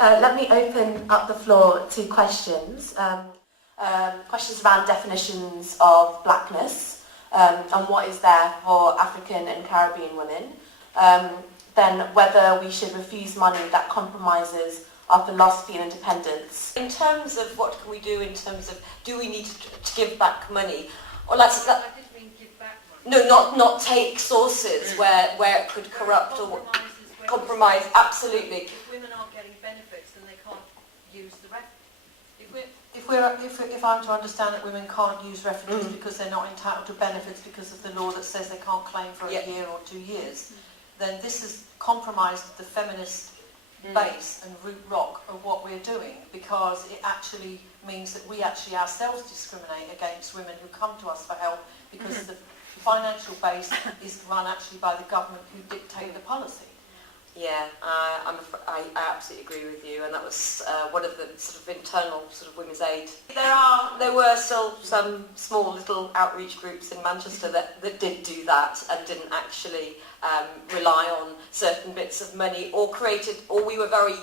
let me open up the floor to questions. Questions around definitions of blackness and what is there for African and Caribbean women. Then whether we should refuse money that compromises our philosophy and independence. In terms of what can we do in terms of, do we need to give back money? Or let's, I didn't mean give back money. No, not take sources where it could corrupt or compromise, absolutely. If women aren't getting benefits, then they can't use the refuge. If I'm to understand that women can't use refugees because they're not entitled to benefits because of the law that says they can't claim for a year or 2 years, then this has compromised the feminist base and root rock of what we're doing, because it actually means that we actually ourselves discriminate against women who come to us for help, because the financial base is run actually by the government who dictate the policy. Yeah, I absolutely agree with you, and that was one of the sort of internal sort of women's aid. There were still some small little outreach groups in Manchester that did do that and didn't actually rely on certain bits of money, or we were very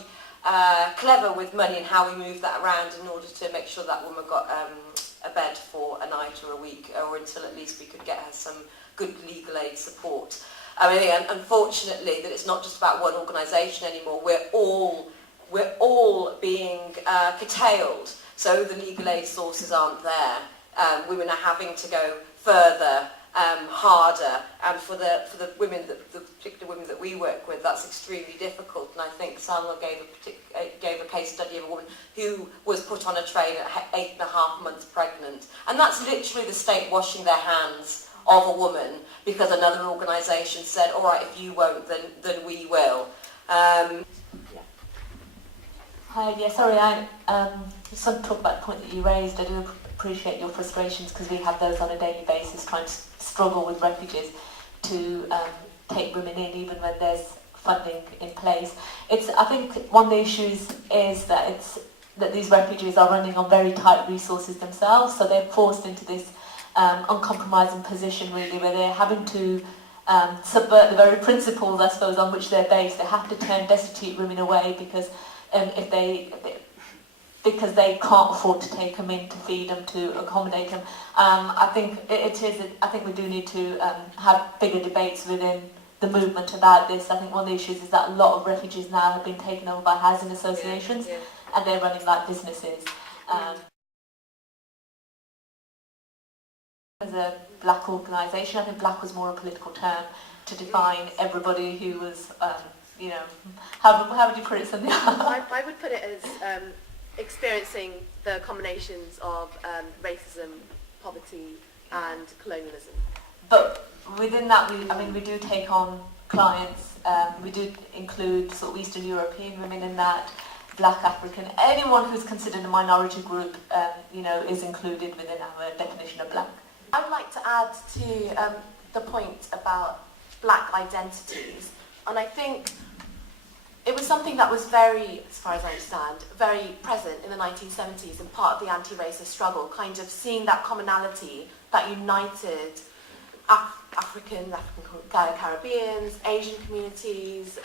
clever with money and how we moved that around in order to make sure that woman got a bed for a night or a week, or until at least we could get her some good legal aid support. I mean, unfortunately, that it's not just about one organisation anymore. We're all being curtailed, so the legal aid sources aren't there. Women are having to go further, harder, and for the women, the particular women that we work with, that's extremely difficult. And I think Salma gave a case study of a woman who was put on a train at 8.5 months pregnant, and that's literally the state washing their hands of a woman because another organisation said, all right, if you won't, then we will. Hi, yeah, sorry, I just want to talk about the point that you raised. I do appreciate your frustrations, because we have those on a daily basis trying to struggle with refugees to take women in even when there's funding in place. I think one of the issues is that these refugees are running on very tight resources themselves, so they're forced into this uncompromising position, really, where they're having to subvert the very principles, I suppose, on which they're based. They have to turn destitute women away because they can't afford to take them in, to feed them, to accommodate them. I think I think we do need to have bigger debates within the movement about this. I think one of the issues is that a lot of refugees now have been taken over by housing associations, and they're running like businesses. As a black organisation, I think black was more a political term to define everybody who was, how would you put it, Cynthia? I would put it as experiencing the combinations of racism, poverty and colonialism. But within that, we do take on clients. We do include sort of Eastern European women in that, Black, African, anyone who's considered a minority group, is included within our definition of black. I would like to add to the point about black identities, and I think it was something that was very, as far as I understand, very present in the 1970s and part of the anti-racist struggle, kind of seeing that commonality that united African Caribbeans, Asian communities,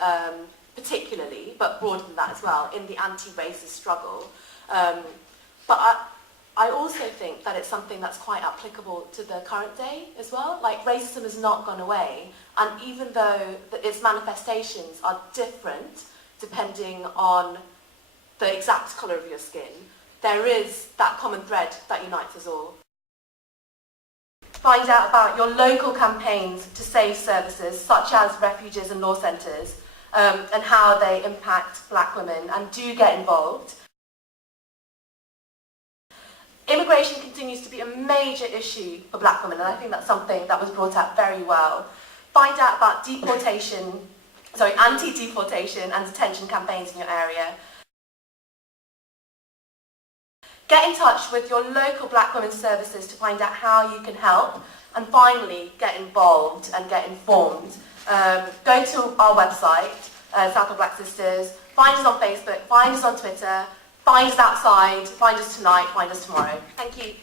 particularly, but broader than that as well, in the anti-racist struggle. But I also think that it's something that's quite applicable to the current day as well. Like, racism has not gone away, and even though its manifestations are different depending on the exact colour of your skin, there is that common thread that unites us all. Find out about your local campaigns to save services such as refuges and law centres, and how they impact black women, and do get involved. Immigration continues to be a major issue for black women, and I think that's something that was brought up very well. Find out about anti-deportation and detention campaigns in your area. Get in touch with your local black women's services to find out how you can help, and finally get involved and get informed. Go to our website, South Black Sisters, find us on Facebook, find us on Twitter, find us outside, find us tonight, find us tomorrow. Thank you.